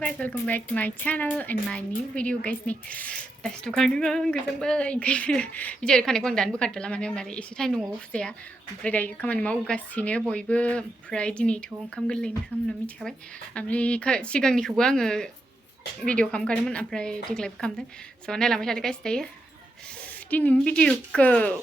Hello guys, welcome back to my channel and my new video guys nih. Das tuh kan kesembai guys. Jadi kan aku dan bukan dalam mana mana isi thay nunggu saya. Berada kaman mau gasine boybe pride ini tuh kam geleng sama nami cakap. Amri sigang ni kubuang video kam kadaman amri di live kam deh. So nanti lama cari guys deh. Di video ke.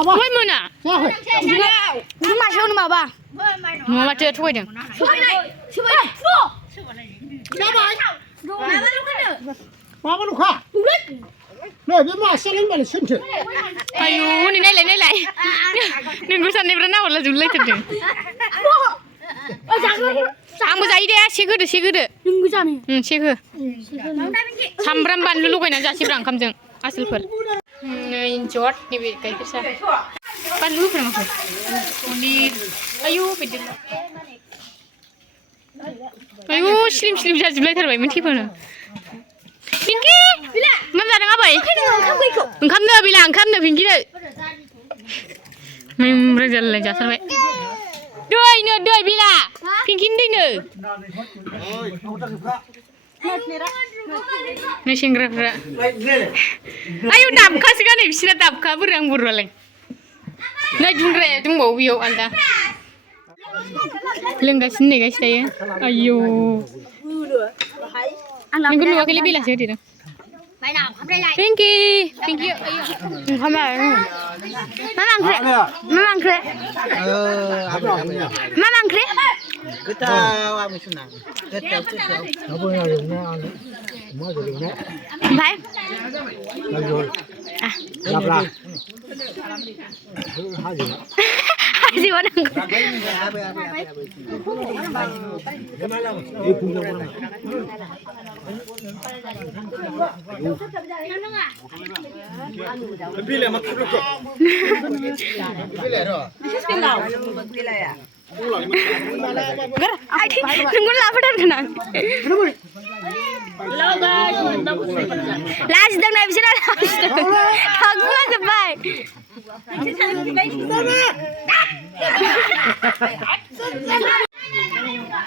Woi mana? Ini masuk ni apa? Mama cakap cuy deng. Cuy. Mama lu kah? Nah, dia masuk ni mana sini? Ayo, ni nilai. Ni gusan ni berana wala julai tu deng. Kamu jadi dia sigur deh. Nunggu sana. Sigur. Sambram ban lu kau nak jadi berang kamjeng asal per. Jod ni kayak kisah. Ban lu berang apa? Ni, ayo bedel. Ayo slim jadi julai terbaik mesti pun. Pinky, mana ada apa? Engkau dah bilang, engkau dah Pinky dah. Berjalan lagi asal baik. Doi bila. Pinky ni. Ni singgerak. Ayo dap kasih kan ni, sila dap kabur yang buruk. Nah jumlah tu mau view anda. Lenggas ni guys saya. Ayo. Minggu dua kali bila sih dia. Pinky, ayo. Mama angkre. Kita apa sunang? Kita. Apa yang ada ni? Mau jadi ni? Baik. Lanjut. Berapa? जिबो नांगौ नोंखौ लाबोथारगोन आं लाजिदोंना बिसोरो थांखुमाजोब्बाय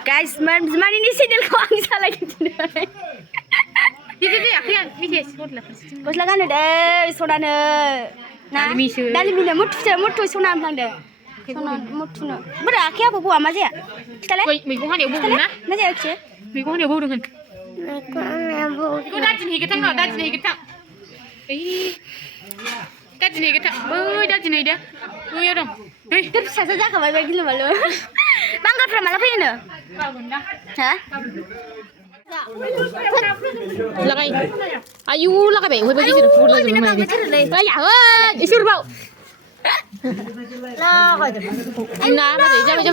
guys बिमानिनि चेनेलखौ आं सालायगासिनो गस्ला गानो दे सनानो दालिमिनो मुथु सना होनफ्लांदो सना मुथुनो बोरै आखायाबो बौआ मा जाया खिथालाय मैगं हानायाव बौदों ना मा जाया खि मैगं हानायाव बौदों होन बेखौ दादिनो हैगोथां न' दादिनो हैगोथां दादिनो हैगोथां बै दादिनो हैदो बैयाव दं दै फिसासो जाखाबाय बे गिलु बालु बांगालफ्रा माला फैयोनो हा लागाय आयु लागायबाय ओमफ्राय बै गेजेराव फुरलाजोबबाय माने आया एसे हरबाव ना मादै जाबाय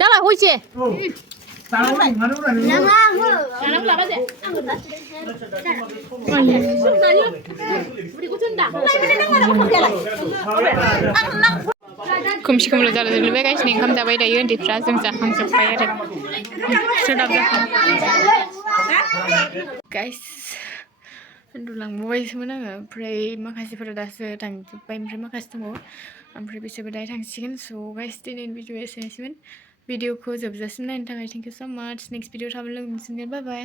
जाला हयसे खोमसि खोमला जालाजोबबाय गासिनो ओंखाम जाबाय दायो उन्दैफ्रा जों जाखांजोब्बाय आरो सोदाब गाइस उन्दुलांबावबायसोमोन आङो ओमफ्राय माखासेफोरा दासो थांजोब्बाय ओमफ्राय माखासे दङ ओमफ्राय बिसोरबो दायो थांसिगोन स' गाइस दिनैनि भिडिअ एसेनोसैमोन भिडिअखौ जोबजासिम नायनो थाखाय थेंक इउ स' माच नेक्स्ट भिडिअ थाबा लोगो मोनसिगोन बाय बाय